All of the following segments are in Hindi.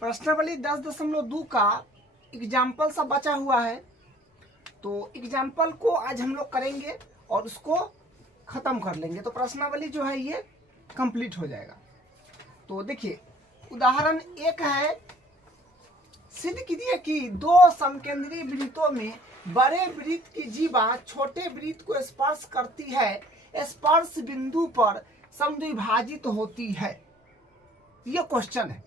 प्रश्नावली 10.2 का एग्जाम्पल सब बचा हुआ है, तो एग्जाम्पल को आज हम लोग करेंगे और उसको खत्म कर लेंगे, तो प्रश्नावली जो है ये कंप्लीट हो जाएगा। तो देखिए उदाहरण 1 है, सिद्ध कीजिए कि दो समकेंद्रीय वृत्तों में बड़े वृत्त की जीवा छोटे वृत्त को स्पर्श करती है, स्पर्श बिंदु पर समद्विभाजित होती है। ये क्वेश्चन है।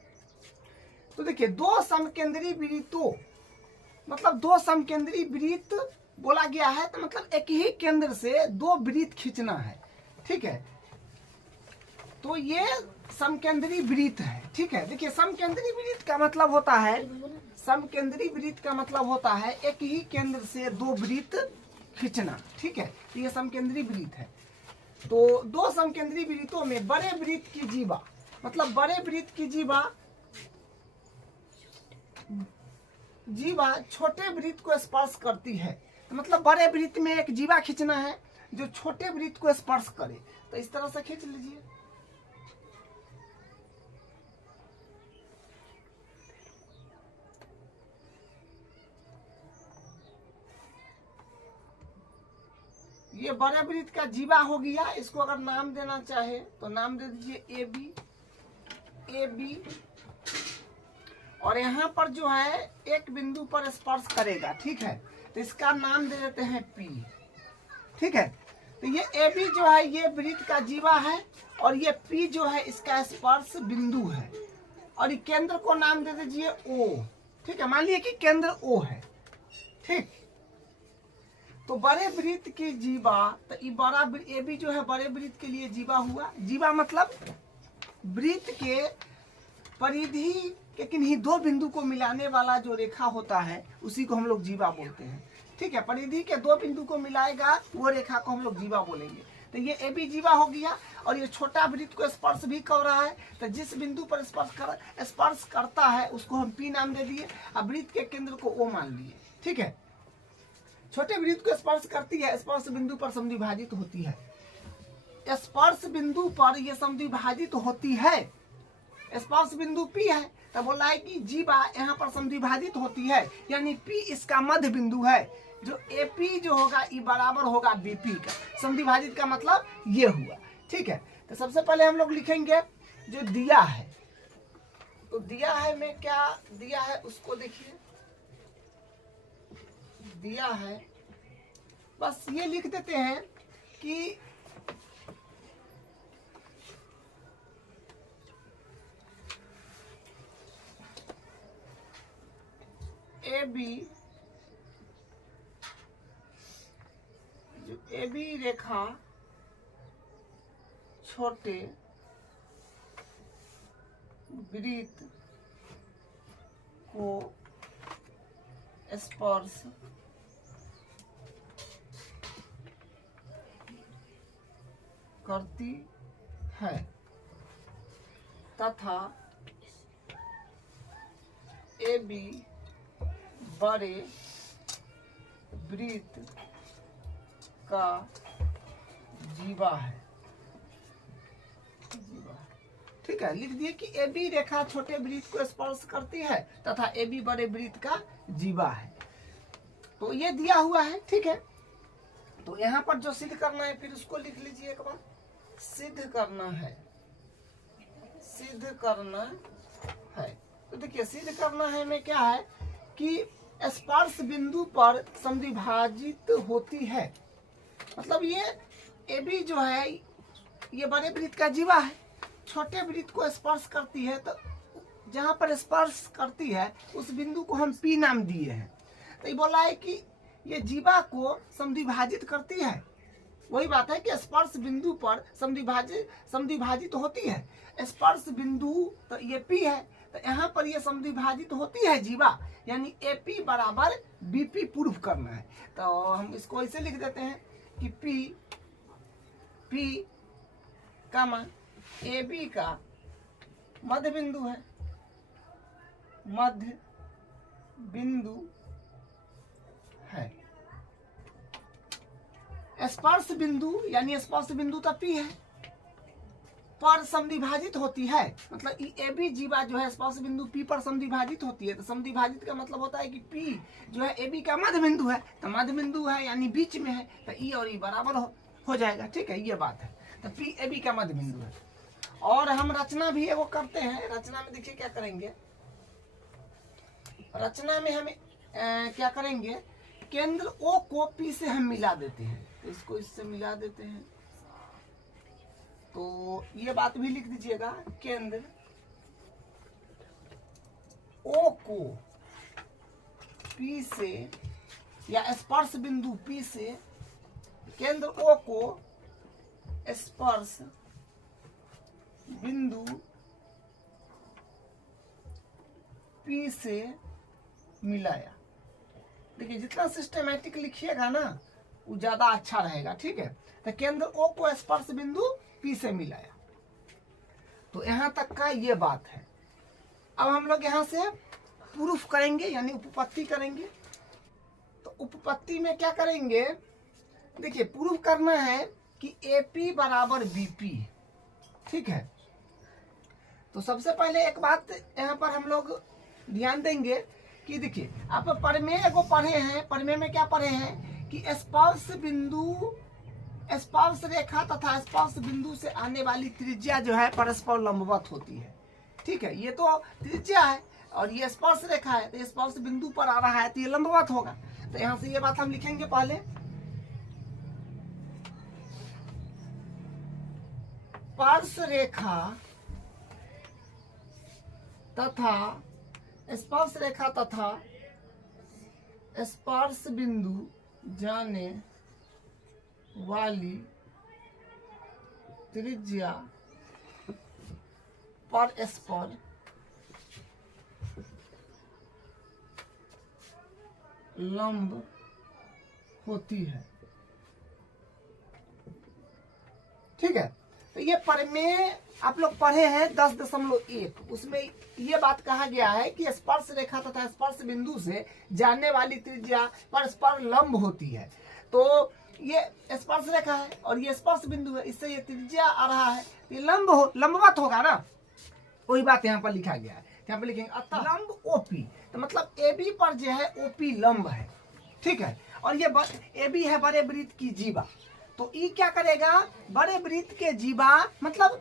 तो देखिए दो समकेंद्रीय वृत्तों मतलब दो समकेंद्रीय वृत्त बोला गया है, तो मतलब एक ही केंद्र से दो वृत्त खींचना है, ठीक है। तो ये समकेंद्रीय वृत्त है, ठीक है। देखिए समकेंद्रीय वृत्त का मतलब होता है, समकेंद्रीय वृत्त का मतलब होता है एक ही केंद्र से दो वृत्त खींचना, ठीक है। तो ये समकेंद्रीय वृत्त है। तो दो समकेंद्रीय वृत्तों में बड़े वृत्त की जीवा मतलब बड़े वृत्त की जीवा छोटे वृत्त को स्पर्श करती है, तो मतलब बड़े वृत्त में एक जीवा खींचना है जो छोटे वृत्त को स्पर्श करे। तो इस तरह से खींच लीजिए। ये बड़े वृत्त का जीवा हो गया। इसको अगर नाम देना चाहे तो नाम दे दीजिए ए बी, और यहाँ पर जो है एक बिंदु पर स्पर्श करेगा, ठीक है। तो इसका नाम दे देते हैं पी, ठीक है। तो ये ए बी जो है ये वृत्त का जीवा है, और ये पी जो है इसका स्पर्श बिंदु है, और ये केंद्र को नाम दे दीजिए ओ, ठीक है। मान लिया कि केंद्र ओ है, ठीक। तो बड़े वृत्त की जीवा, तो ये बड़ा ए बी जो है बड़े वृत्त के लिए जीवा हुआ। जीवा मतलब वृत्त के परिधि के किन्हीं दो बिंदु को मिलाने वाला जो रेखा होता है उसी को हम लोग जीवा बोलते हैं, ठीक है। परिधि के दो बिंदु को मिलाएगा वो रेखा को हम लोग जीवा बोलेंगे। तो ये ए बी जीवा हो गया, और ये छोटा वृत्त को स्पर्श भी कर रहा है, तो जिस बिंदु पर स्पर्श करता है उसको हम पी नाम दे दिए, अब वृत्त के केंद्र को ओ मान लिए, ठीक है। छोटे वृत्त को स्पर्श करती है, स्पर्श बिंदु पर समद्विभाजित होती है। स्पर्श बिंदु पर ये समद्विभाजित होती है, स्पर्श बिंदु पी है, तब बोला है कि जीवा यहाँ पर समद्विभाजित होती है, यानी पी इसका मध्य बिंदु है। जो ए पी जो होगा ये बराबर होगा बीपी का। समद्विभाजित का मतलब ये हुआ, ठीक है। तो सबसे पहले हम लोग लिखेंगे जो दिया है, तो दिया है में क्या दिया है उसको देखिए। दिया है बस ये लिख देते हैं कि ए बी रेखा छोटे वृत्त को स्पर्श करती है तथा ए बी बड़े वृत्त का जीवा है, ठीक है। लिख दिए कि ए बी रेखा छोटे वृत्त को स्पर्श करती है तथा ए बी बड़े वृत्त का जीवा है। तो ये दिया हुआ है, ठीक है। तो यहाँ पर जो सिद्ध करना है फिर उसको लिख लीजिए एक बार। सिद्ध करना है, सिद्ध करना है। तो देखिए सिद्ध करना है में क्या है कि स्पर्श बिंदु पर समद्विभाजित होती है, मतलब ये ए बी जो है ये बड़े वृत्त का जीवा है, छोटे वृत्त को स्पर्श करती है, तो जहाँ पर स्पर्श करती है उस बिंदु को हम पी नाम दिए हैं। तो ये बोला है कि ये जीवा को समद्विभाजित करती है। वही बात है कि स्पर्श बिंदु पर समद्विभाजित होती है। स्पर्श बिंदु तो ये पी है, तो यहाँ पर ये समद्विभाजित होती है जीवा, यानी ए पी बराबर बी पी प्रूफ करना है। तो हम इसको ऐसे लिख देते हैं कि पी कामा ए बी का मध्य बिंदु है, मध्य बिंदु है। स्पर्श बिंदु यानी स्पर्श बिंदु तो पी है, पर समद्विभाजित होती है, मतलब ए बी जीवा जो है स्पर्श बिंदु पी पर समद्विभाजित होती है। तो समद्विभाजित का मतलब होता है कि पी जो है ए बी का मध्य बिंदु है, तो मध्य बिंदु है यानी बीच में है, तो ई और ई बराबर हो जाएगा। ठीक है, ये बात है। तो पी ए बी का मध्य बिंदु है। और हम रचना भी वो करते हैं। रचना में देखिए क्या करेंगे, रचना में हम क्या करेंगे, केंद्र ओ को पी से हम मिला देते हैं। तो इसको इससे मिला देते हैं। तो ये बात भी लिख दीजिएगा, केंद्र ओ को पी से या स्पर्श बिंदु पी से, केंद्र ओ को स्पर्श बिंदु पी से मिलाया। देखिए जितना सिस्टमैटिक लिखिएगा ना वो ज्यादा अच्छा रहेगा। ठीक है, तो केंद्र ओ को स्पर्श बिंदु पी से मिलाया। तो यहां तक का ये बात है। अब हम लोग यहां से प्रूफ करेंगे यानी उपपत्ति करेंगे। तो उपपत्ति में क्या करेंगे, देखिए प्रूफ करना है कि एपी बराबर बीपी। ठीक है, तो सबसे पहले एक बात यहाँ पर हम लोग ध्यान देंगे कि देखिए आप प्रमेय को पढ़े हैं। प्रमेय में क्या पढ़े हैं कि स्पर्श बिंदु, स्पर्श रेखा तथा स्पर्श बिंदु से आने वाली त्रिज्या जो है परस्पर लंबवत होती है। ठीक है, ये तो त्रिज्या है और ये स्पर्श रेखा है, तो स्पर्श बिंदु पर आ रहा है तो ये लंबवत होगा। तो यहां से ये बात हम लिखेंगे पहले, स्पर्श रेखा तथा स्पर्श रेखा तथा स्पर्श बिंदु जाने वाली त्रिज्या परस्पर लंब होती है। ठीक है, तो ये प्रमेय आप लोग पढ़े हैं 10.1, उसमें ये बात कहा गया है कि स्पर्श रेखा तथा स्पर्श बिंदु से जाने वाली त्रिज्या परस्पर लंब होती है। तो ये स्पर्श रेखा है और ये स्पर्श बिंदु है, इससे ये त्रिज्या आ रहा है, ये लंबवत होगा ना। वही बात यहाँ पर लिखा गया है। यहाँ पर लिखेंगे अतः लंब ओपी, तो मतलब ए बी पर जो है ओपी लंब है। ठीक है, और ये ए बी है बड़े वृत्त की जीवा। तो ई क्या करेगा, बड़े वृत्त के जीवा मतलब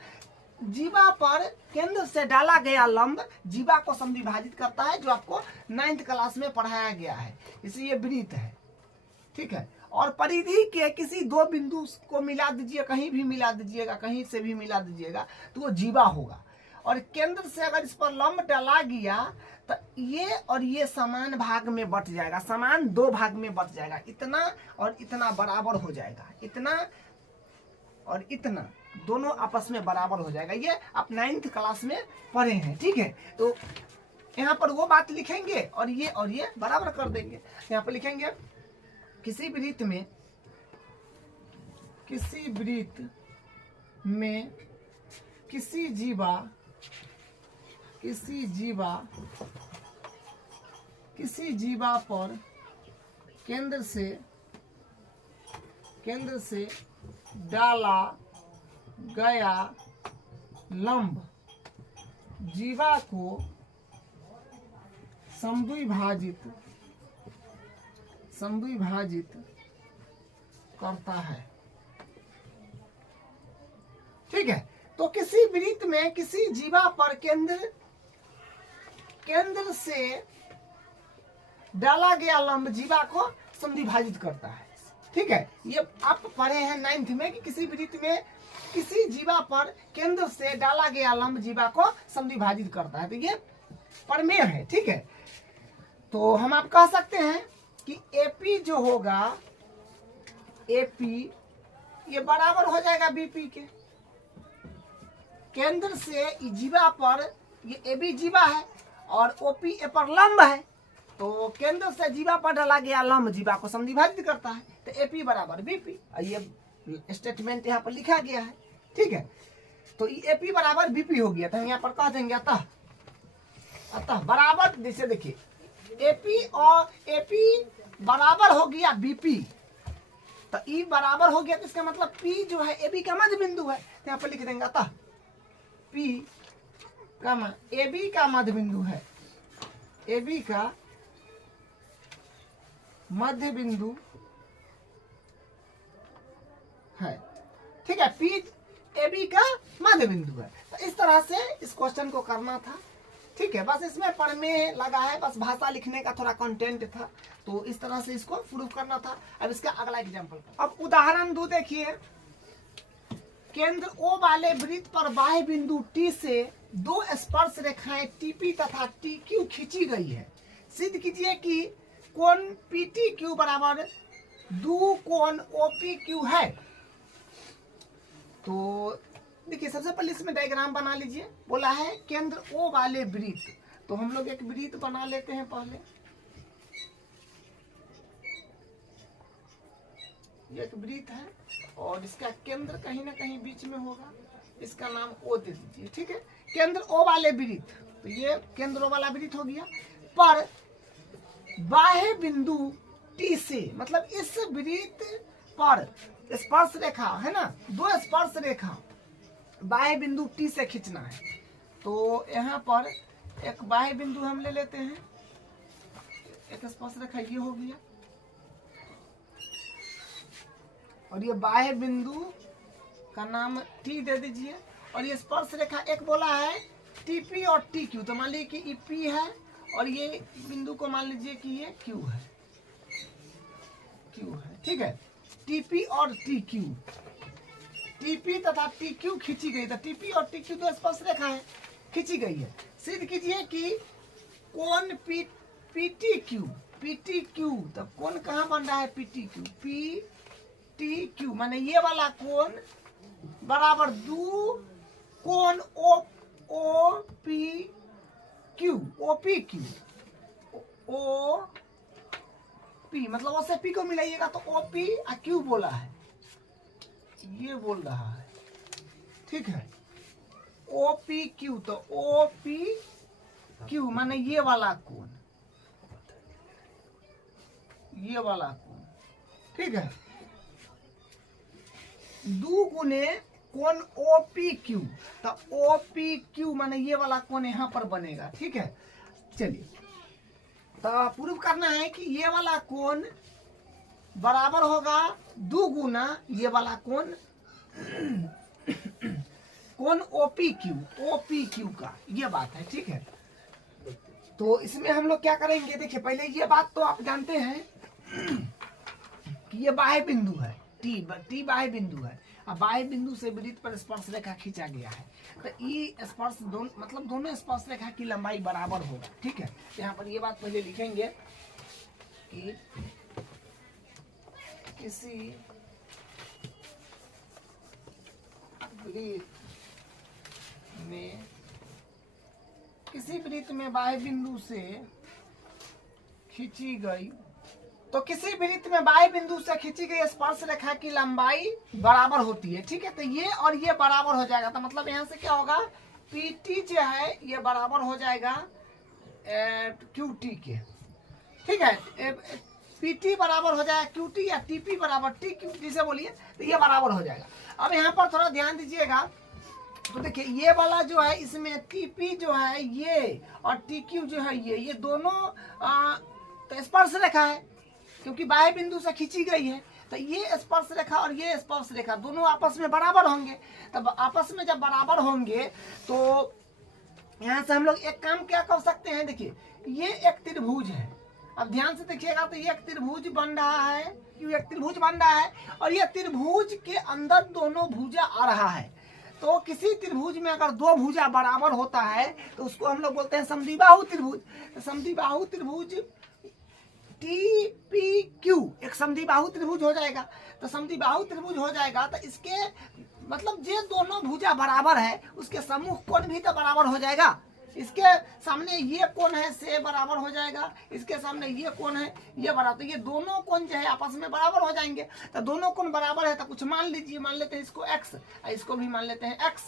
जीवा पर केंद्र से डाला गया लंब जीवा को समद्विभाजित करता है, जो आपको 9th क्लास में पढ़ाया गया है। इसलिए ये वृत्त है। ठीक है, और परिधि के किसी दो बिंदु को मिला दीजिए, कहीं भी मिला दीजिएगा, कहीं से भी मिला दीजिएगा तो वो जीवा होगा। और केंद्र से अगर इस पर लंब डाला गया तो ये और ये समान भाग में बट जाएगा, समान दो भाग में बट जाएगा। इतना और इतना बराबर हो जाएगा, इतना और इतना दोनों आपस में बराबर हो जाएगा। ये आप 9th क्लास में पढ़े हैं। ठीक है, तो यहाँ पर वो बात लिखेंगे और ये बराबर कर देंगे। यहाँ पर लिखेंगे किसी वृत्त में किसी जीवा पर केंद्र से डाला गया लंब जीवा को समद्विभाजित करता है। ठीक है, तो किसी वृत्त में किसी जीवा पर केंद्र से डाला गया लंब जीवा को समद्विभाजित करता है। ठीक है, ये आप पढ़े हैं 9th में कि किसी वृत्त में किसी जीवा पर केंद्र से डाला गया लंब जीवा को समद्विभाजित करता है। तो ये प्रमेय है। ठीक है, तो हम आप कह सकते हैं कि एपी जो होगा, एपी ये बराबर हो जाएगा बीपी के। केंद्र से जीवा पर ये एबी जीवा है और ओपी ए पर लंब है, तो केंद्र से जीवा पर डाला गया लंब जीवा को समद्विभाजित करता है। तो एपी बराबर बीपी, ये स्टेटमेंट यहाँ पर लिखा गया है। ठीक है, तो एपी बराबर बीपी हो गया। तो हम यहाँ पर कह देंगे अतः बराबर, जैसे देखिए एपी और एपी बराबर हो गया बीपी, तो ई बराबर हो गया, तो इसका मतलब पी जो है एबी का मध्य बिंदु है। तो यहाँ पर लिख देंगे P कमा AB का मध्य बिंदु है, AB का मध्य बिंदु है, ठीक है। P AB का मध्य बिंदु है। तो इस तरह से इस क्वेश्चन को करना था, ठीक है। बस इसमें प्रमेय लगा है, बस भाषा लिखने का थोड़ा कंटेंट था, तो इस तरह से इसको प्रूव करना था। अब इसका अगला एग्जांपल, अब उदाहरण 2 देखिए। केंद्र O वाले वृत्त पर बाह्य बिंदु T से 2 स्पर्श रेखाएं TP तथा TQ खींची गई है। सिद्ध कीजिए कि कोण PTQ बराबर 2 कोण OPQ है। तो देखिए, सबसे पहले इसमें डायग्राम बना लीजिए। बोला है केंद्र O वाले वृत्त, तो हम लोग एक वृत्त बना लेते हैं पहले। ये एक वृत्त है और इसका केंद्र कहीं ना कहीं बीच में होगा, इसका नाम O दे दीजिए, ठीक है। केंद्र O वाले वृत्त, तो ये केंद्र O वाला वृत्त हो गया। पर बाह्य बिंदु T से, मतलब इस वृत्त पर स्पर्श रेखा है ना, 2 स्पर्श रेखा बाह्य बिंदु T से खींचना है। तो यहाँ पर एक बाह्य बिंदु हम ले लेते हैं, एक स्पर्श रेखा ये हो गया, और ये बाह्य बिंदु का नाम T दे दीजिए। और ये स्पर्श रेखा एक बोला है TP और TQ, तो मान लीजिए कि ये P है और ये बिंदु को मान लीजिए कि ये Q है, ठीक है। TP और TQ, TP तथा TQ खींची गई, तो TP और TQ 2 स्पर्श रेखा है, खींची गई है। सिद्ध कीजिए कि कोण PTQ, तो कोण कहाँ बन रहा है PTQ माने ये वाला कोण बराबर 2 कोण OPQ, मतलब उससे P को मिलाइएगा तो OP और Q बोला है, ये बोल रहा है, ठीक है। OPQ, तो OPQ माने ये वाला कोण, ठीक है। 2 गुने कोण OPQ, तो OPQ माने ये वाला कोण यहाँ पर बनेगा, ठीक है। चलिए, तो प्रूव करना है कि ये वाला कोण बराबर होगा 2 गुना ये वाला कोण OPQ का, ये बात है, ठीक है। तो इसमें हम लोग क्या करेंगे, देखिए पहले ये बात तो आप जानते हैं कि ये बाह्य बिंदु है, T बाह्य बिंदु है। अब बाह्य बिंदु से वृत्त पर स्पर्श रेखा खींचा गया है, तो ये स्पर्श मतलब दोनों स्पर्श रेखा की लंबाई बराबर होगा, ठीक है। यहाँ पर ये बात पहले लिखेंगे कि किसी वृत्त में बाह्य बिंदु से खींची गई, तो किसी वृत्त में बाह्य बिंदु से खींची गई स्पर्श रेखा की लंबाई बराबर होती है, ठीक है। तो ये और ये बराबर हो जाएगा, तो मतलब यहाँ से क्या होगा, PT जो है ये बराबर हो जाएगा QT के, ठीक है। PT बराबर हो जाएगा QT या TP बराबर TQ, जिसे बोलिए, तो ये बराबर हो जाएगा। अब यहाँ पर थोड़ा ध्यान दीजिएगा, तो देखिए ये वाला जो है इसमें TP जो है ये और TQ जो है ये दोनों तो स्पर्श रेखा है, क्योंकि बाह्य बिंदु से खींची गई है। तो ये स्पर्श रेखा और ये स्पर्श रेखा दोनों आपस में बराबर होंगे। तब आपस में जब बराबर होंगे तो यहाँ से हम लोग एक काम क्या कर सकते हैं, देखिए ये एक त्रिभुज है, अब ध्यान से देखिएगा, तो ये एक त्रिभुज बन रहा है, ये एक त्रिभुज बन रहा है और ये त्रिभुज के अंदर दोनों भुजा आ रहा है। तो किसी त्रिभुज में अगर 2 भुजा बराबर होता है तो उसको हम लोग बोलते हैं समद्विबाहु त्रिभुज। तो समद्विबाहु त्रिभुज TPQ एक समद्विबाहु त्रिभुज हो जाएगा। तो समद्विबाहु त्रिभुज हो जाएगा तो इसके मतलब जे दोनों भुजा बराबर है उसके समूह कोण भी तो बराबर हो जाएगा। इसके सामने ये कोण है से बराबर हो जाएगा, इसके सामने ये कोण है ये बराबर, तो ये दोनों कोण जो है आपस में बराबर हो जाएंगे। तो दोनों कोण बराबर है तो कुछ मान लीजिए, मान लेते हैं इसको x, इसको भी मान लेते हैं x,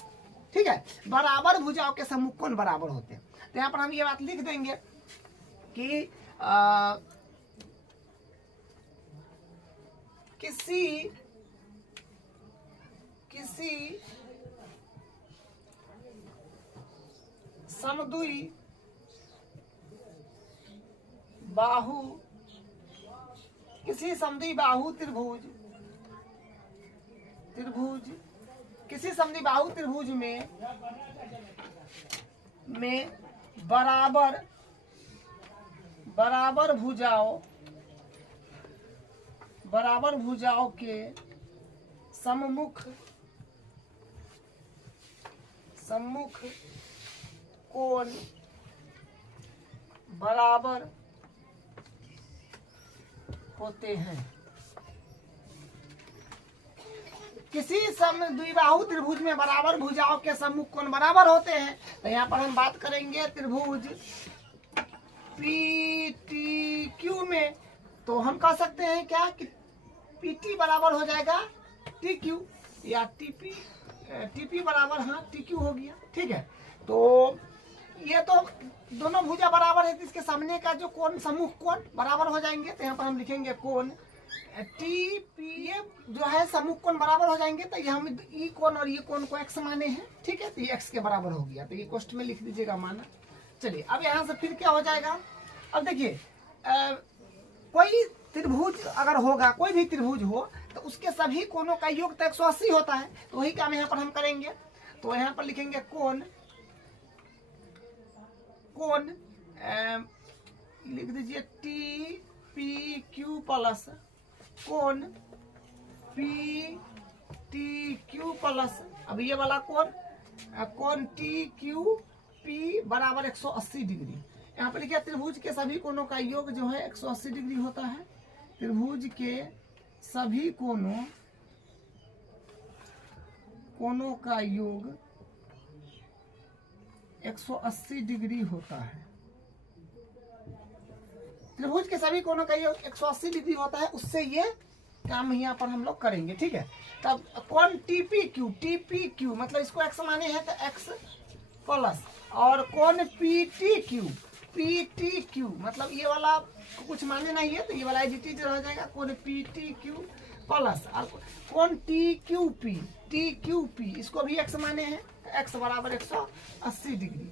ठीक है। बराबर भुजाओं के समूह कोण बराबर होते हैं। तो यहाँ पर हम ये बात लिख देंगे कि किसी समद्वि बाहु, किसी समद्वि बाहु त्रिभुज, किसी समद्वि बाहु त्रिभुज में बराबर भुजाओं के सम्मुख कोण बराबर होते हैं। किसी समद्विबाहु त्रिभुज में बराबर भुजाओं के सम्मुख कोण बराबर होते हैं। तो यहाँ पर हम बात करेंगे त्रिभुज PTQ में, तो हम कह सकते हैं क्या कि PT बराबर हो जाएगा TQ, या TP बराबर, हाँ TQ हो गया। ठीक है, तो ये तो दोनों भुजा बराबर है, तो इसके सामने का जो कोण सम्मुख कोण बराबर हो जाएंगे। तो यहाँ पर हम लिखेंगे कोण TP, ये जो है सम्मुख कोण बराबर हो जाएंगे। तो ये हम ये कोण और ये कोण को x माने हैं। ठीक है, तो ये x के बराबर हो गया, तो ये क्वेश्चन में लिख दीजिएगा माना। चलिए अब यहाँ से फिर क्या हो जाएगा। अब देखिए कोई त्रिभुज अगर होगा, कोई भी त्रिभुज हो, तो उसके सभी कोणों का योग तो 180 होता है। तो वही काम यहाँ पर हम करेंगे। तो यहाँ पर लिखेंगे कोण लिख दीजिए TPQ प्लस कोण PTQ प्लस, अब ये वाला कोण TQP बराबर 180 डिग्री। यहाँ पर लिखिए त्रिभुज के सभी कोणों का योग जो है 180 डिग्री होता है। त्रिभुज के सभी कोणों का योग 180 डिग्री होता है। त्रिभुज के सभी कोणों का योग 180 डिग्री होता है, उससे ये काम यहाँ पर हम लोग करेंगे। ठीक है, तब कोण TPQ मतलब इसको x माने हैं तो x प्लस, और कोण PTQ मतलब ये वाला कुछ माने नहीं है, तो ये वाला एडिटिव रह जाएगा। कोण PTQ प्लस, और कोण TQP इसको भी x माने हैं, x बराबर 180 डिग्री।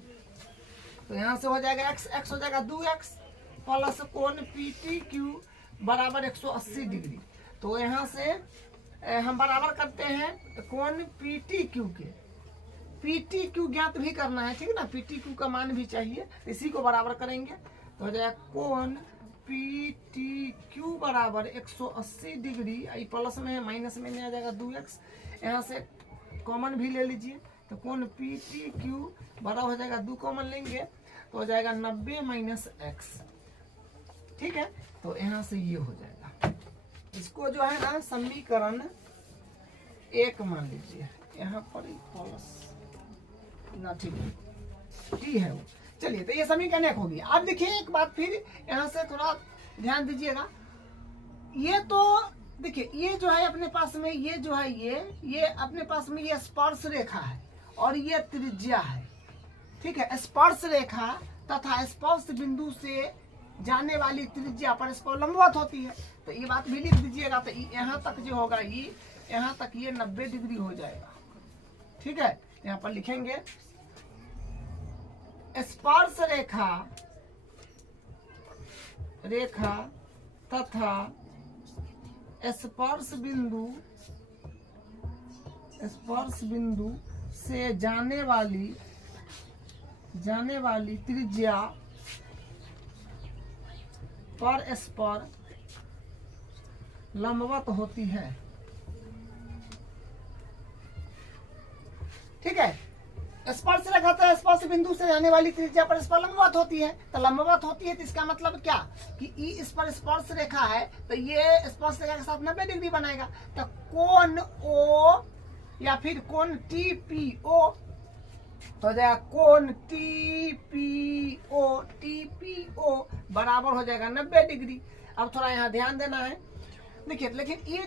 तो यहाँ से हो जाएगा x हो जाएगा 2x प्लस कोण PTQ बराबर 180 डिग्री। तो यहाँ से हम बराबर करते हैं कोण PTQ के, PTQ ज्ञात भी करना है। ठीक है ना, PTQ का मान भी चाहिए, इसी को बराबर करेंगे। तो हो जाएगा कोण PTQ बराबर 180 डिग्री, प्लस में है माइनस में नहीं आ जाएगा 2x, यहाँ से कॉमन भी ले लीजिए। तो कोण PTQ बड़ा हो जाएगा 2 कॉमन लेंगे तो हो जाएगा 90 माइनस x। ठीक है, तो यहाँ से ये हो जाएगा। इसको जो है ना समीकरण 1 मान लीजिए, यहाँ पर प्लस ना, ठीक है टी है वो। चलिए, तो ये समीकरण 1 होगी। अब देखिए एक बात फिर यहाँ से थोड़ा ध्यान दीजिएगा। ये तो देखिए ये जो है अपने पास में, ये जो है ये अपने पास में ये स्पर्श रेखा है और ये त्रिज्या है। ठीक है, स्पर्श रेखा तथा स्पर्श बिंदु से जाने वाली त्रिज्या परस्पर लंबवत होती है। तो ये बात भी लिख दीजिएगा। तो यहाँ तक जो होगा ये यहाँ तक ये 90 डिग्री हो जाएगा। ठीक है, यहाँ पर लिखेंगे स्पर्श रेखा तथा स्पर्श बिंदु से जाने वाली त्रिज्या परस्पर लंबवत होती है। ठीक है, स्पर्श रेखा तथा स्पर्श बिंदु से जाने वाली त्रिज्या परस्पर लंबवत होती है। तो लंबवत होती है तो इसका मतलब क्या कि ई इस पर स्पर्श रेखा है, तो ये स्पर्श रेखा के साथ 90 डिग्री बनाएगा। तो कोण ओ या फिर कोण TPO तो हो जाएगा कोण TPO बराबर हो जाएगा 90 डिग्री। अब थोड़ा यहाँ ध्यान देना है। देखिए, लेकिन ये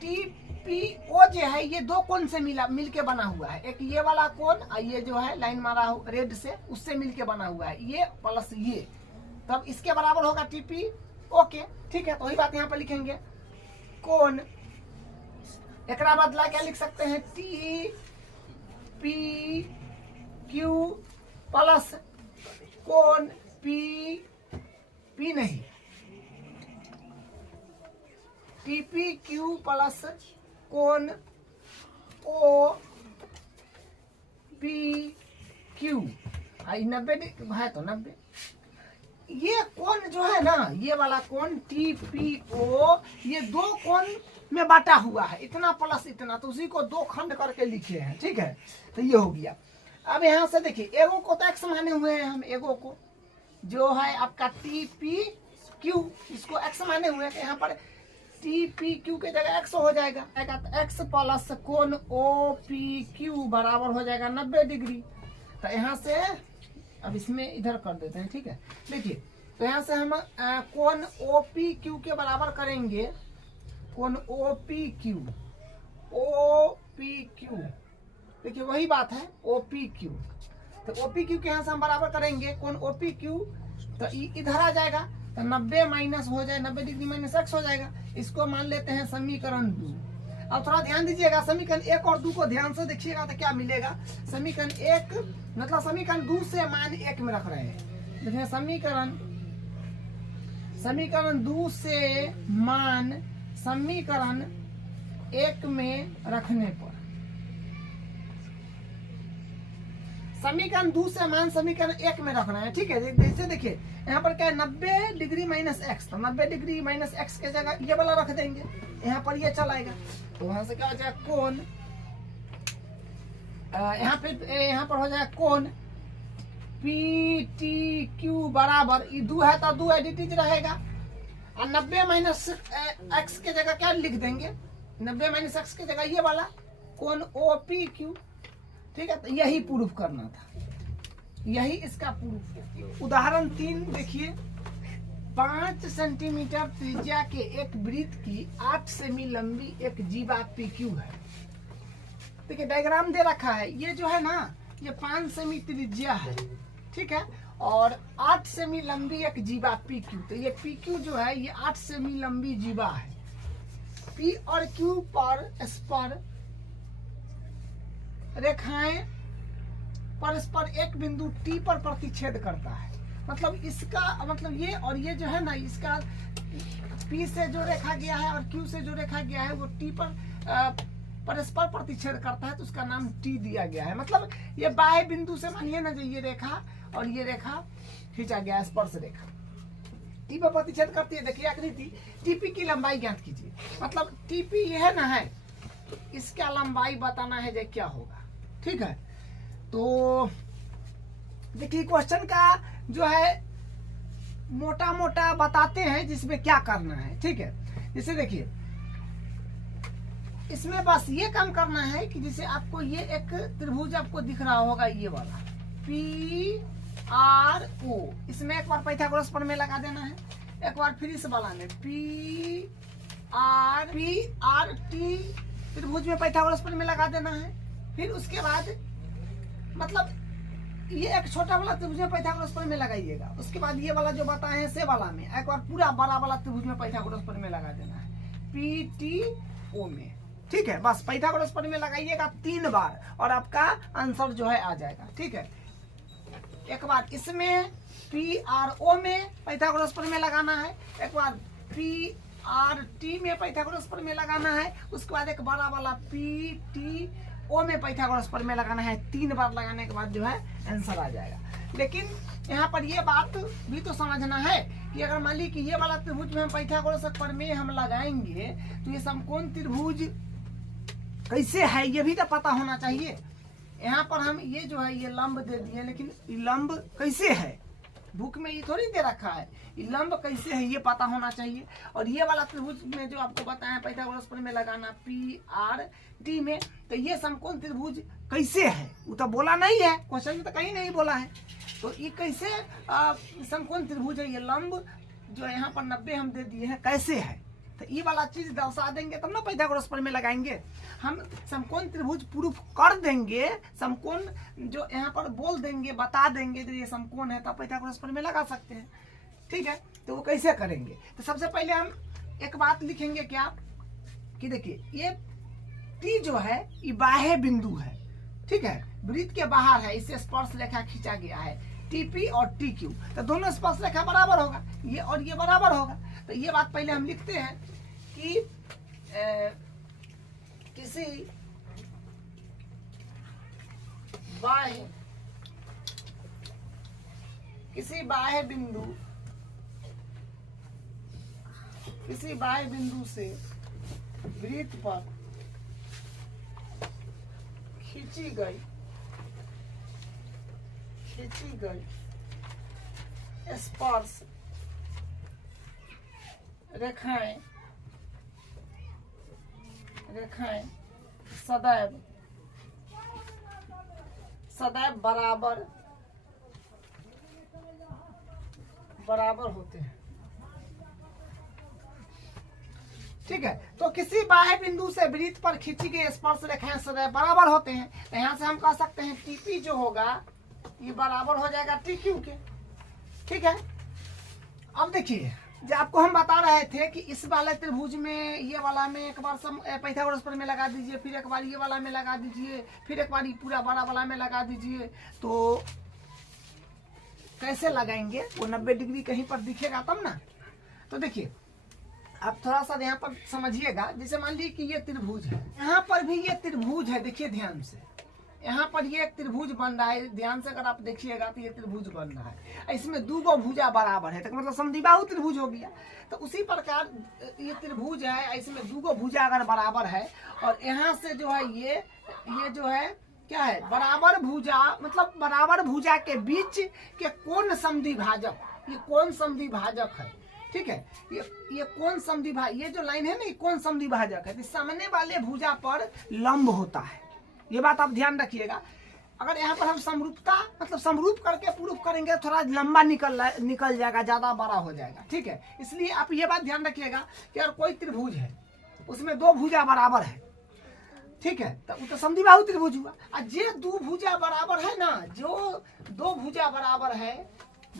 TPO जो है ये दो कोण से मिलके बना हुआ है। एक ये वाला कोण और ये जो है लाइन मारा रेड से, उससे मिलके बना हुआ है, ये प्लस ये, तब इसके बराबर होगा TPO के। ठीक है, तो वही बात यहाँ पर लिखेंगे। कोण एक बदला क्या लिख सकते हैं, TPQ प्लस कोण पी पी नहीं टीपी क्यू प्लस कोण ओ पी क्यू, 90 है तो 90। ये कोण जो है ना, ये वाला कोण टी पी ओ, ये दो कोण में बांटा हुआ है, इतना प्लस इतना, तो उसी को दो खंड करके लिखे हैं, ठीक है। तो ये हो गया। अब यहाँ से देखिए, एगो को तो एक्स माने हुए हैं हम, एगो को जो है आपका टी पी क्यू, इसको एक्स माने हुए हैं, यहाँ पर टी पी क्यू के जगह एक्स हो जाएगा। तो एक्स प्लस कोण ओ पी क्यू बराबर हो जाएगा 90 डिग्री। तो यहाँ से अब इसमें इधर कर देते हैं, ठीक है। देखिए, तो यहाँ से हम कोण ओ पी क्यू के बराबर करेंगे, कोण O P Q, O P Q, देखिए वही बात है, ओ पी क्यू। तो ओ पी क्यू के यहाँ से हम बराबर करेंगे कोण ओ पी क्यू, तो इधर आ जाएगा, तो 90 माइनस हो जाए, 90 डिग्री माइनस एक्स हो जाएगा। इसको मान लेते हैं समीकरण 2। अब थोड़ा ध्यान दीजिएगा, समीकरण 1 और 2 को ध्यान से देखिएगा तो क्या मिलेगा। समीकरण 1 मतलब समीकरण 2 से मान 1 में रख रहे हैं। देखिए समीकरण 2 से मान समीकरण 1 में रखने पर, समीकरण 2 से मान समीकरण 1 में रख रहे हैं, ठीक है। जैसे देखिए यहाँ पर क्या है, 90 डिग्री माइनस एक्स, तो 90 डिग्री माइनस एक्स के जगह ये वाला रख देंगे, यहाँ पर ये चलाएगा। तो वहां से क्या हो जाएगा, कोण यहाँ पर हो जाएगा कोण पी टी क्यू बराबर, ये 2 है तो 2 एडिटिज रहेगा, और 90 माइनस एक्स के जगह क्या लिख देंगे, 90 माइनस एक्स के जगह ये वाला कोण ओ पी क्यू, ठीक है। तो यही प्रूफ करना था, यही इसका प्रूफ। उदाहरण 3 देखिए, 5 सेंटीमीटर त्रिज्या के एक वृत्त की 8 सेमी लंबी एक जीवा पी क्यू है। देखिए डायग्राम दे रखा है, ये जो है ना, ये 5 सेमी त्रिज्या है, ठीक है, और 8 सेमी लंबी एक जीवा पी क्यू। तो ये पी क्यू जो है, ये 8 सेमी लंबी जीवा है। पी और क्यू पर स्पर रेखाएं परस्पर एक बिंदु टी पर प्रतिच्छेद करता है। मतलब इसका मतलब ये और ये जो है ना, इसका पी से जो रेखा गया है और क्यू से जो रेखा गया है वो टी पर परस्पर प्रतिच्छेद करता है, तो उसका नाम टी दिया गया है। मतलब ये बाह्य बिंदु से मानिए ना, जो ये रेखा और ये रेखा खींचा गया है, स्पर्श रेखा टी पर प्रतिच्छेद करती है। देखिए आकृति, टीपी की लंबाई ज्ञात कीजिए। मतलब टीपी ये है ना, है इसका लंबाई बताना है जो क्या होगा, ठीक है। तो देखिए क्वेश्चन का जो है मोटा मोटा बताते हैं जिसमें क्या करना है, ठीक है। जैसे देखिए इसमें बस ये काम करना है कि जैसे आपको ये एक त्रिभुज आपको दिख रहा होगा, ये वाला पी आर ओ, इसमें एक बार पाइथागोरस प्रमेय लगा देना है, एक बार फिर इस वाला में पी आर टी त्रिभुज में पाइथागोरस प्रमेय लगा देना है। फिर उसके बाद मतलब ये एक छोटा वाला त्रिभुज में पाइथागोरस प्रमेय लगाइएगा। उसके बाद ये वाला जो बताए हैं से वाला में एक बार पूरा बड़ा वाला त्रिभुज में पाइथागोरस प्रमेय लगा देना है, पी टी ओ में, ठीक है। बस पाइथागोरस प्रमेय लगाइएगा 3 बार और आपका आंसर जो है आ जाएगा, ठीक है। एक बार इसमें पी आर ओ में पाइथागोरस प्रमेय लगाना है, एक बार पी आर टी में पाइथागोरस प्रमेय लगाना है, उसके बाद एक बड़ा वाला पी टी ओ में पाइथागोरस प्रमेय लगाना है। 3 बार लगाने के बाद जो है आंसर आ जाएगा। लेकिन यहाँ पर ये बात भी तो समझना है कि अगर मान ली कि ये वाला त्रिभुज में हम पाइथागोरस प्रमेय हम लगाएंगे तो ये समकोण त्रिभुज कैसे है ये भी तो पता होना चाहिए। यहाँ पर हम ये जो है ये लंब दे दिए, लेकिन ये लंब कैसे है, बुक में ये थोड़ी दे रखा है, ये लंब कैसे है ये पता होना चाहिए। और ये वाला त्रिभुज में जो आपको बताया पाइथागोरस प्रमेय लगाना पी आर टी में, तो ये समकोण त्रिभुज कैसे है वो तो बोला नहीं है, क्वेश्चन में तो कहीं नहीं बोला है। तो ये कैसे समकोण त्रिभुज है, ये लंब जो यहाँ पर 90 हम दे दिए हैं कैसे है, तो ये वाला चीज दर्शा देंगे तब ना पाइथागोरस प्रमेय लगाएंगे। हम समकोण त्रिभुज प्रूफ कर देंगे, समकोण जो यहाँ पर बोल देंगे बता देंगे तो ये समकोण है, तब पाइथागोरस प्रमेय लगा सकते हैं, ठीक है। तो वो कैसे करेंगे, तो सबसे पहले हम एक बात लिखेंगे क्या कि देखिए ये टी जो है ये बाह्य बिंदु है, ठीक है, वृत्त के बाहर है, इससे स्पर्श रेखा खींचा गया है। टीपी और टी क्यू, तो दोनों स्पर्श रेखा बराबर होगा, ये और ये बराबर होगा। तो ये बात पहले हम लिखते हैं कि किसी बाह्य बिंदु से वृत्त पर खींची गई स्पर्श रेखाएं सदैव बराबर होते हैं। ठीक है, तो किसी बाह्य बिंदु से वृत्त पर खींची गई स्पर्श रेखाएं सदैव बराबर होते हैं। तो यहाँ से हम कह सकते हैं टीपी जो होगा ये बराबर हो जाएगा टी क्यू के। ठीक है, अब देखिए जो आपको हम बता रहे थे कि इस वाले त्रिभुज में ये वाला में एक बार पाइथागोरस प्रमेय लगा दीजिए, फिर एक बार ये वाला में लगा दीजिए, फिर एक बार ये पूरा बड़ा वाला में लगा दीजिए। तो कैसे लगाएंगे, वो 90 डिग्री कहीं पर दिखेगा तब ना। तो देखिए आप थोड़ा सा यहाँ पर समझिएगा, जैसे मान लीजिए कि ये त्रिभुज है, यहाँ पर भी ये त्रिभुज है, देखिए ध्यान से, यहाँ पर ये एक त्रिभुज बन रहा है, ध्यान से अगर आप देखिएगा तो ये त्रिभुज बन रहा है, इसमें दो भुजा बराबर है, तो मतलब समद्विबाहु त्रिभुज हो गया। तो उसी प्रकार ये त्रिभुज है, इसमें दो भुजा अगर बराबर है और यहाँ से जो है ये जो है क्या है, बराबर भुजा, मतलब बराबर भुजा के बीच के कोण समद्विभाजक, ये कोण समद्विभाजक है। ठीक है, ये कोण समद्विभाजक, ये जो लाइन है ना, ये कोण समद्विभाजक है, तो सामने वाले भुजा पर लंब होता है। ये बात आप ध्यान रखिएगा। अगर यहाँ पर हम समरूपता मतलब समरूप करके प्रूफ करेंगे, थोड़ा लंबा निकल जाएगा, ज्यादा बड़ा हो जाएगा। ठीक है, इसलिए आप ये बात ध्यान रखिएगा कि अगर कोई त्रिभुज है उसमें दो भुजा बराबर है, ठीक है, तो समद्विबाहु त्रिभुज हुआ। और जे दो भुजा बराबर है ना, जो दो भुजा बराबर है,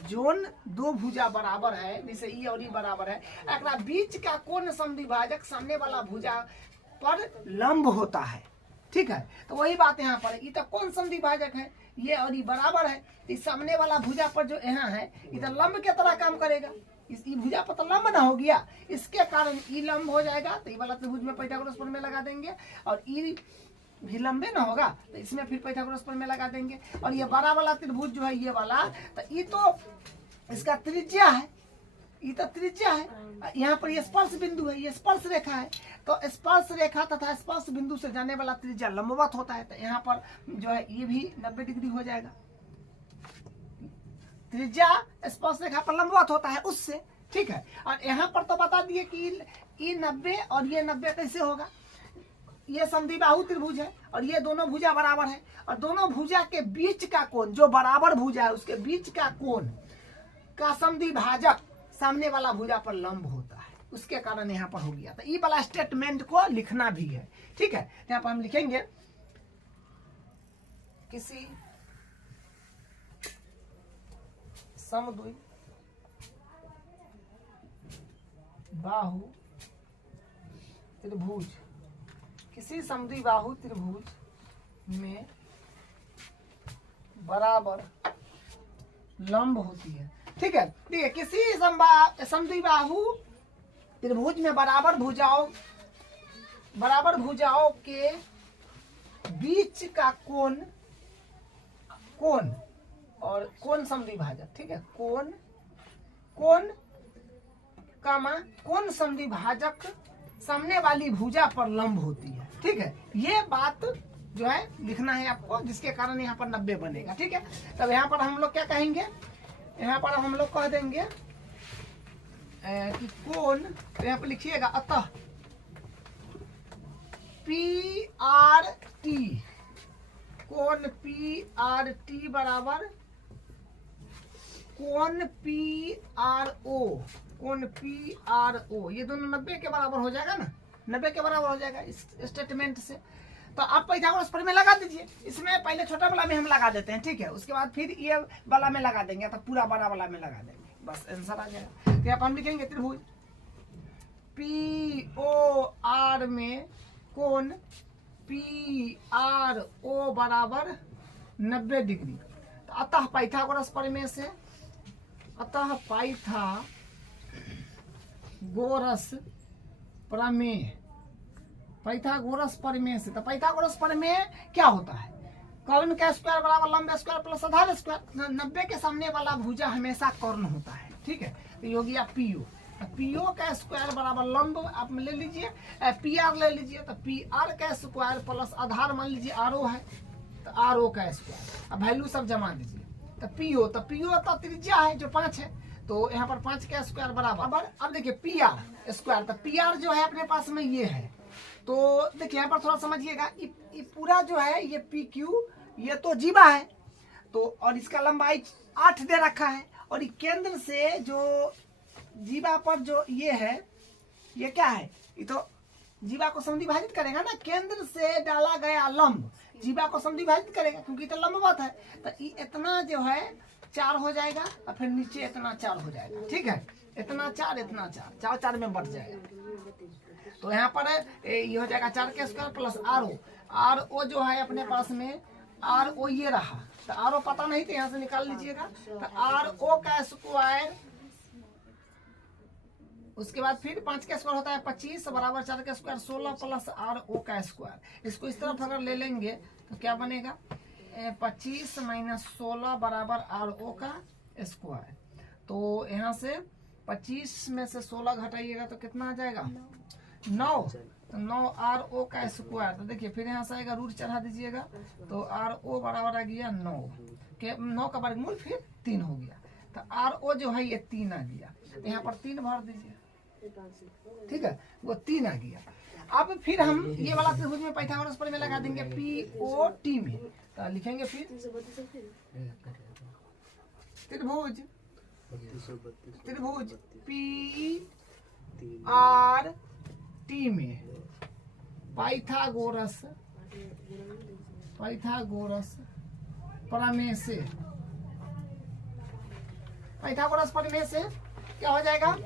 जोन दो भुजा बराबर है, जैसे ई और ई बराबर है, एक बीच का कोण समद्विभाजक सामने वाला भुजा पर लंब होता है। ठीक है, तो वही बात यहाँ पर, ये तो कोण समद्विभाजक है, ये और ये बराबर है, इस सामने वाला भुजा पर जो यहाँ है ये तो लंब के तरह काम करेगा, इस भुजा पर तो लंब ना हो गया, इसके कारण ई लंब हो जाएगा। तो ये वाला त्रिभुज में पाइथागोरस प्रमेय लगा देंगे, और ई भी लंबे ना होगा तो इसमें फिर पाइथागोरस प्रमेय लगा देंगे। और ये बड़ा वाला त्रिभुज जो है ये वाला, तो ये तो इसका त्रिज्या है, ये तो त्रिज्या है, यहाँ पर ये स्पर्श बिंदु है, ये स्पर्श रेखा है, तो स्पर्श रेखा तथा स्पर्श बिंदु से जाने वाला त्रिज्या लंबवत होता है। तो यहाँ पर जो है ये भी 90 डिग्री हो जाएगा, त्रिज्या स्पर्श रेखा पर लंबवत होता है उससे। ठीक है, और यहाँ पर तो बता दिए कि ये 90 और ये 90 कैसे होगा, ये समद्विबाहु त्रिभुज है और ये दोनों भुजा बराबर है, और दोनों भुजा के बीच का कोण, जो बराबर भुजा है उसके बीच का कोण का समद्विभाजक सामने वाला भुजा पर लंब होता है, उसके कारण यहाँ पर हो गया। तो ये वाला स्टेटमेंट को लिखना भी है। ठीक है, यहाँ पर हम लिखेंगे किसी समद्विबाहु त्रिभुज, किसी समद्विबाहु त्रिभुज में बराबर लंब होती है। ठीक है, देखिए किसी समद्विबाहु त्रिभुज में बराबर भुजाओं के बीच का कोण और कोण समद्विभाजक। ठीक है, कोण समद्विभाजक सामने वाली भुजा पर लंब होती है। ठीक है, ये बात जो है लिखना है आपको, जिसके कारण यहाँ पर 90 बनेगा। ठीक है, तब यहाँ पर हम लोग क्या कहेंगे, यहाँ पर हम लोग कह देंगे कि कोण, तो यहाँ पर लिखिएगा अतः PRT, कोण PRT बराबर कोण PRO, ये दोनों 90 के बराबर हो जाएगा ना, 90 के बराबर हो जाएगा इस स्टेटमेंट से। तो आप पाइथागोरस प्रमेय लगा दीजिए, इसमें पहले छोटा वाला में हम लगा देते हैं। ठीक है, उसके बाद फिर ये वाला में लगा देंगे, तो पूरा बड़ा वाला में लगा देंगे, बस आंसर आ जाएगा। तो यहाँ पर हम लिखेंगे त्रिभुज POR में कोण PRO बराबर 90 डिग्री। तो अतः पाइथागोरस प्रमेय से, अतः पाइथागोरस प्रमेय, पाइथागोरस प्रमेय से, तो पाइथागोरस प्रमेय क्या होता है? कर्ण का स्क्वायर बराबर लंब स्क्वायर प्लस आधार स्क्वायर। 90 के सामने वाला भुजा हमेशा कर्ण होता है, ठीक है। तो ये हो गया पीओ, पीओ का स्क्वायर बराबर लंब आप ले लीजिए, पी आर ले लीजिए, तो पी आर का स्क्वायर प्लस आधार मान लीजिए आर ओ है, तो आर ओ का स्क्वायर। अब वैल्यू सब जमा दीजिए, तो पीओ तो त्रिज्या है जो 5 है, तो यहाँ पर 5 का स्क्वायर बराबर। अब देखिए पी आर स्क्वायर, तो पी आर जो है अपने पास में ये है, तो देखिए यहाँ पर थोड़ा समझिएगा, ये पूरा जो है ये पी क्यू, ये तो जीवा है, तो और इसका लंबाई 8 दे रखा है, और ये केंद्र से जो जीवा पर जो ये है, ये क्या है? ये तो जीवा को समद्विभाजित करेगा ना, केंद्र से डाला गया लंब जीवा को समद्विभाजित करेगा, क्योंकि तो लंबवत है। तो ये इतना जो है 4 हो जाएगा, और फिर नीचे इतना 4 हो जाएगा, ठीक है। इतना 4 इतना 4 4 में बढ़ जाएगा, तो यहाँ पर ये हो जाएगा 4 के स्क्वायर प्लस आर ओ जो है अपने पास में आर ओ ये रहा, तो आर ओ पता नहीं तो यहाँ से निकाल लीजिएगा, तो आर ओ का स्क्वायर, उसके बाद फिर 5 का स्क्वायर होता है 25 बराबर 4 का स्क्वायर 16 प्लस आर ओ का स्क्वायर। इसको इस तरफ अगर ले लेंगे तो क्या बनेगा? 25 माइनस 16 बराबर आर ओ का स्क्वायर। तो यहाँ से 25 में से 16 घटाइएगा तो कितना आ जाएगा? 9, तो 9 आर ओ का स्क्वायर। तो देखिए फिर यहाँ से आएगा, रूट चढ़ा दीजिएगा, तो आर ओ बराबर आ गया 9 के 9 का वर्गमूल फिर 3 हो गया, तो आर ओ जो है ये 3 आ गया, तो यहाँ पर 3 भर दीजिए, ठीक है, वो 3 आ गया। अब फिर हम ये वाला त्रिभुज में पाइथागोरस प्रमेय लगा देंगे पी ओ टी में, तो लिखेंगे फिर त्रिभुज पी आर टी में पाइथागोरस प्रमेय से, पाइथागोरस प्रमेय से क्या हो जाएगा?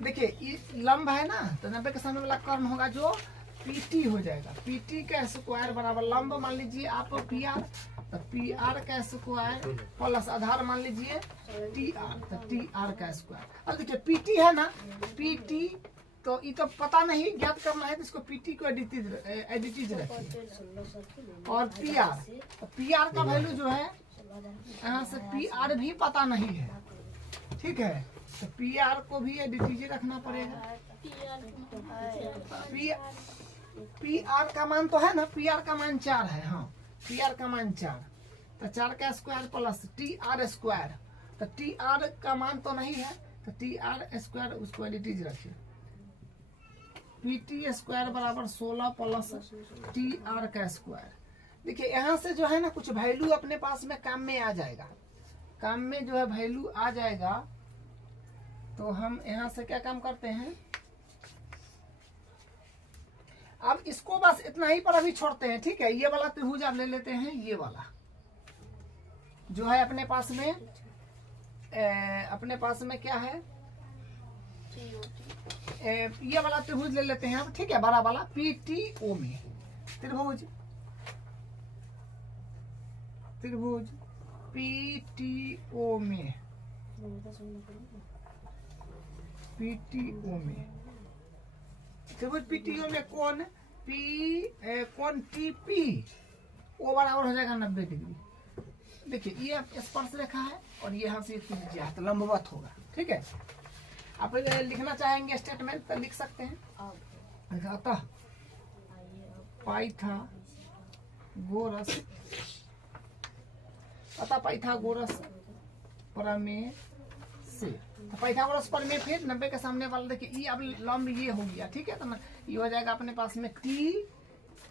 देखिए ये लंब है ना, तो 90 के सामने वाला कर्ण होगा जो पीटी हो जाएगा, पीटी का स्क्वायर बराबर लंब मान लीजिए आप पी आर, तो पी आर का स्क्वायर प्लस आधार मान लीजिए टी आर, तो टी आर का स्क्वायर। अब देखिए पीटी है ना, पीटी तो ये तो पता नहीं, ज्ञात करना है, तो इसको पीटी को एडिटिज रखिए, और पी आर, तो पी आर का वैल्यू जो है यहाँ से पी आर भी पता नहीं है, ठीक है, तो पी आर को भी एडिटिज रखना पड़ेगा। पी आर का मान तो है ना, पी आर का मान 4 है, हाँ पी आर का मान 4, तो 4 का square plus T R square, तो टी आर का मान तो नहीं है, तो टी आर स्क्वायर उसको एडिटिज रखिए, पी टी स्क्वायर बराबर 16 प्लस टी आर का स्क्वायर। देखिए यहाँ से जो है ना कुछ वैल्यू अपने पास में काम में आ जाएगा, काम में जो है वैल्यू आ जाएगा, तो हम यहाँ से क्या काम करते हैं, अब इसको बस इतना ही पर अभी छोड़ते हैं, ठीक है। ये वाला त्रिभुज आप ले लेते हैं, ये वाला जो है अपने पास में क्या है, ये वाला त्रिभुज ले लेते हैं हम, ठीक है, बड़ा वाला पी टी ओ में त्रिभुज पी टी ओ में त्रिभुज पीटीओ में कौन टी पी ओ बराबर हो जाएगा 90 डिग्री। देखिए ये स्पर्श रेखा है और ये यहाँ से त्रिज्या है, तो लंबवत होगा, ठीक है। आप लिखना चाहेंगे स्टेटमेंट तो लिख सकते हैं, अतः पाइथागोरस प्रमेय से, तो पाइथागोरस प्रमेय फिर 90 के सामने वाला देखिए ये अब लंब ये हो गया, ठीक है, तो ये हो जाएगा अपने पास में टी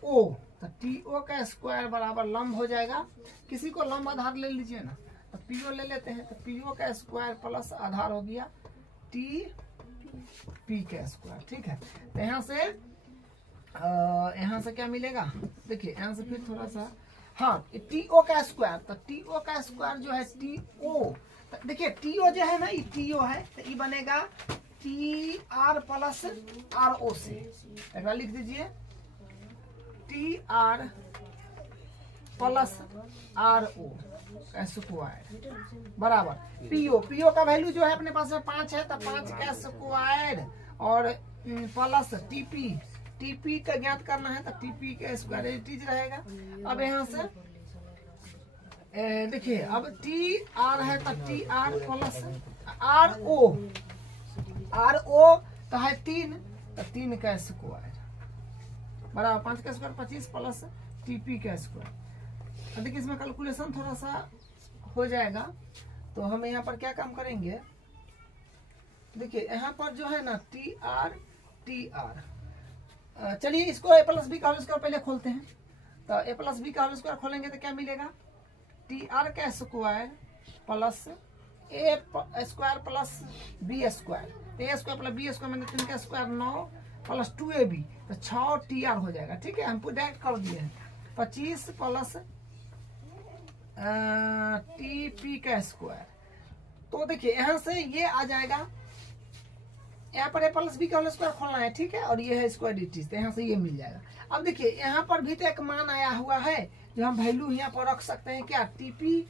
ओ, तो टी ओ का स्क्वायर बराबर लंब हो जाएगा, किसी को लंब आधार ले लीजिए ना, तो पी ओ ले लेते हैं, तो पी ओ का स्क्वायर प्लस आधार हो गया टी पी का स्क्वायर, ठीक है। तो यहाँ से क्या मिलेगा, देखिए यहाँ से फिर थोड़ा सा, हाँ टी ओ का स्क्वायर, तो टी ओ का स्क्वायर जो है टी ओ, देखिए टी ओ जो है ना, ये टी ओ है, तो ये बनेगा T R plus R O से, एक बार लिख दीजिए टी आर प्लस RO का स्क्वायर बराबर PO का वैल्यू जो है अपने पास में 5 है, तो 5 का स्क्वायर और प्लस TP का ज्ञात करना है, तो TP का स्क्वायर इट इज रहेगा। अब यहाँ से देखिए, अब TR है तो TR प्लस RO तो है 3, तो 3 का स्क्वायर बराबर 5 का स्क्वायर 25 प्लस TP का स्क्वायर। देखिए इसमें कैलकुलेशन थोड़ा सा हो जाएगा, तो हम यहाँ पर क्या काम करेंगे, देखिए यहाँ पर जो है ना TR चलिए इसको A प्लस बी का होल स्क्वायर पहले खोलते हैं। तो A प्लस बी का होल स्क्वायर खोलेंगे तो क्या मिलेगा, TR का square plus A square plus B square, A square plus B square मैंने 3 का स्क्वायर 9 प्लस 2AB तो 6 TR हो जाएगा। ठीक है, हम डायरेक्ट कर दिए हैं 25 प्लस TP का स्क्वायर। तो देखिए यहाँ से ये आ जाएगा, यहाँ पर A प्लस बी का होल स्क्वायर खोलना है, ठीक है, और ये है स्क्वायर dt, तो यहाँ से ये मिल जाएगा। अब देखिए यहाँ पर भी तो एक मान आया हुआ है जो हम वैल्यू यहाँ पर रख सकते हैं, क्या TP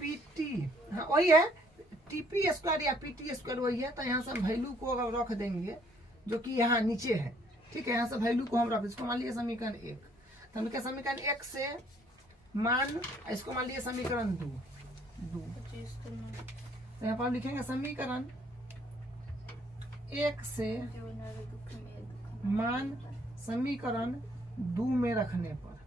PT, हाँ वही है TP स्क्वायर या PT स्क्वायर वही है। तो यहाँ से हम वैल्यू को अगर रख देंगे जो कि यहाँ नीचे है, ठीक है, यहाँ से वैल्यू को हम रख, इसको मान लीजिए समीकरण 1, तो हम क्या समीकरण 1 से मान, इसको मान लीजिए समीकरण 2, तो यहाँ पर हम लिखेंगे समीकरण 1 से मान समीकरण 2 में रखने पर,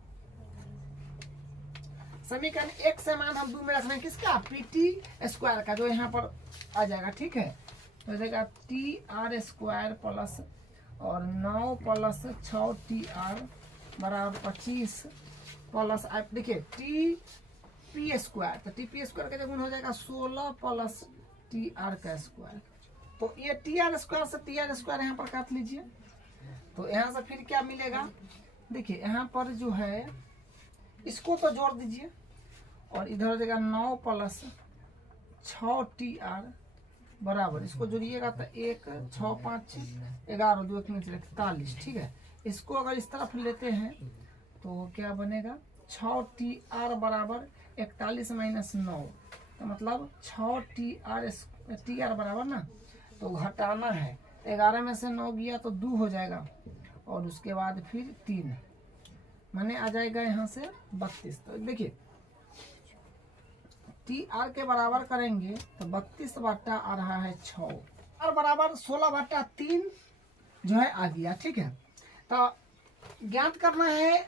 समीकरण 1 से मान हम 2 में रखना है किसका, PT स्क्वायर का, जो यहाँ पर आ जाएगा। ठीक है, तो हो जाएगा TR स्क्वायर प्लस और 9 प्लस 6 TR बराबर 25 प्लस, आप देखिए TP स्क्वायर, तो TP स्क्वायर का गुण हो जाएगा 16 प्लस TR का स्क्वायर। तो ये TR स्क्वायर से TR स्क्वायर यहाँ पर काट लीजिए, तो यहाँ से फिर क्या मिलेगा, देखिए यहाँ पर जो है इसको तो जोड़ दीजिए और इधर हो जाएगा 9 प्लस 6 TR बराबर, इसको जोड़िएगा तो 1 6 5 11 2 1 43। ठीक है, इसको अगर इस तरफ लेते हैं तो क्या बनेगा, 6 TR बराबर 41 माइनस 9, तो मतलब 6 TR बराबर ना, तो घटाना है, 11 में से 9 गया तो 2 हो जाएगा और उसके बाद फिर 3 माने आ जाएगा यहाँ से 32। तो देखिए TR के बराबर करेंगे तो 32 बट्टा आ रहा है 6 और बराबर 16 बट्टा 3 जो है आ गया। ठीक है, तो ज्ञात करना है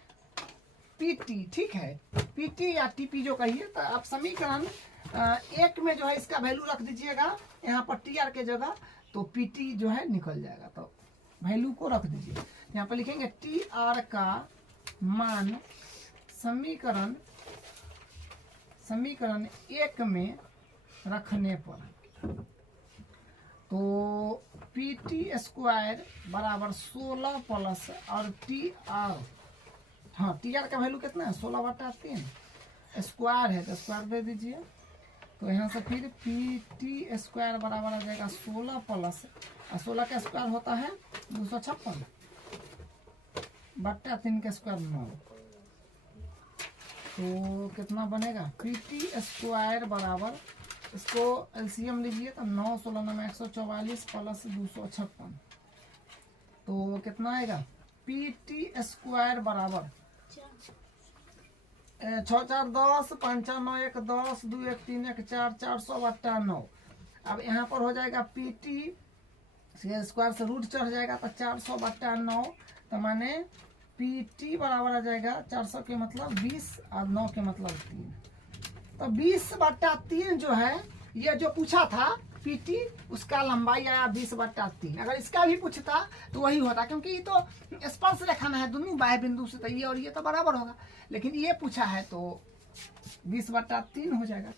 PT। ठीक है, PT या TP जो कहिए, तो आप समीकरण 1 में जो है इसका वैल्यू रख दीजिएगा यहाँ पर TR के जगह, तो PT जो है निकल जाएगा, तो वैल्यू को रख दीजिए। यहाँ पर लिखेंगे TR का मान समीकरण 1 में रखने पर, तो PT स्क्वायर बराबर 16 प्लस और TR, हाँ TR का वैल्यू कितना है 16 बटा 3 स्क्वायर है, तो स्क्वायर दे दीजिए, तो यहाँ से फिर PT स्क्वायर बराबर आ जाएगा 16 प्लस 16 का स्क्वायर होता है 256 बट्टा 3 का स्क्वायर 9, तो कितना बनेगा PT स्क्वायर बराबर, इसको LCM लीजिए तो 9 16 9 144 प्लस 256, तो कितना आएगा PT स्क्वायर बराबर 6 4 10 5 9 1 10 2 1 3 1 4 400 बट्टा 9। अब यहाँ पर हो जाएगा PT स्क्वायर से रूट चढ़ जाएगा तो 400 बट्टा 9, तो माने PT बराबर आ जाएगा 400 के मतलब 20 और 9 के मतलब 3, तो 20 बट्टा 3 जो है ये जो पूछा था PT, उसका लंबाई आया 20 बट्टा 3। अगर इसका भी पूछता तो वही होता, क्योंकि ये तो स्पर्श रेखा है दोनों बाह्य बिंदु से, तो ये और ये तो बराबर होगा, लेकिन ये पूछा है तो 20 बट्टा 3 हो जाएगा।